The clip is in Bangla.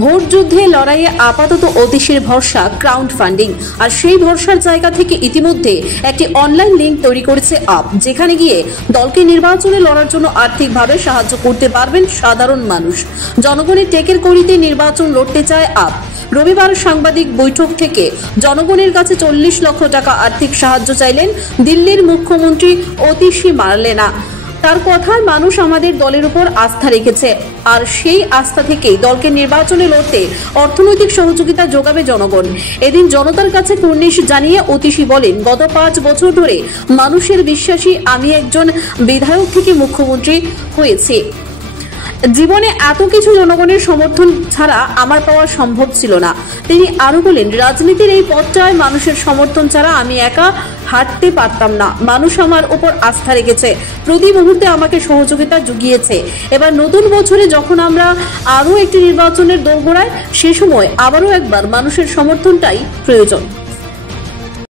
ভোট যুদ্ধে লড়াইয়ে আপাতত অতীশের ভরসা ক্রাউড ফান্ডিং। আর সেই ভরসার জায়গা থেকে ইতিমধ্যে একটি অনলাইন লিঙ্ক তৈরি করেছে আপ, যেখানে গিয়ে দলকে নির্বাচনে লড়ার জন্য আর্থিকভাবে সাহায্য করতে পারবেন সাধারণ মানুষ। জনগণের টেকের কড়িতে নির্বাচন লড়তে চায় আপ। রবিবার সাংবাদিক বৈঠক থেকে জনগণের কাছে 40 লক্ষ টাকা আর্থিক সাহায্য চাইলেন দিল্লির মুখ্যমন্ত্রী অতীশী মার্লেনা। তার কথায় মানুষ আমাদের দলের উপর আস্থা রেখেছে, আর সেই আস্থা থেকেই দলকে নির্বাচনে লড়তে অর্থনৈতিক সহযোগিতা যোগাবে জনগণ। এদিন জনতার কাছে কুর্নিশ জানিয়ে অতীশী বলেন, গত 5 বছর ধরে মানুষের বিশ্বাসী আমি একজন বিধায়ক থেকে মুখ্যমন্ত্রী হয়েছি। জীবনে এত কিছু জনগণের সমর্থন ছাড়া আমার পাওয়া সম্ভব ছিল না। তিনি আরো বলেন, রাজনীতির এই পথটায় মানুষের সমর্থন ছাড়া আমি একা হাঁটতে পারতাম না। মানুষ আমার উপর আস্থা রেখেছে, প্রতি মুহূর্তে আমাকে সহযোগিতা জুগিয়েছে। এবার নতুন বছরে যখন আমরা আরো একটি নির্বাচনের দোরগোড়ায়, সে সময় আবারও একবার মানুষের সমর্থনটাই প্রয়োজন।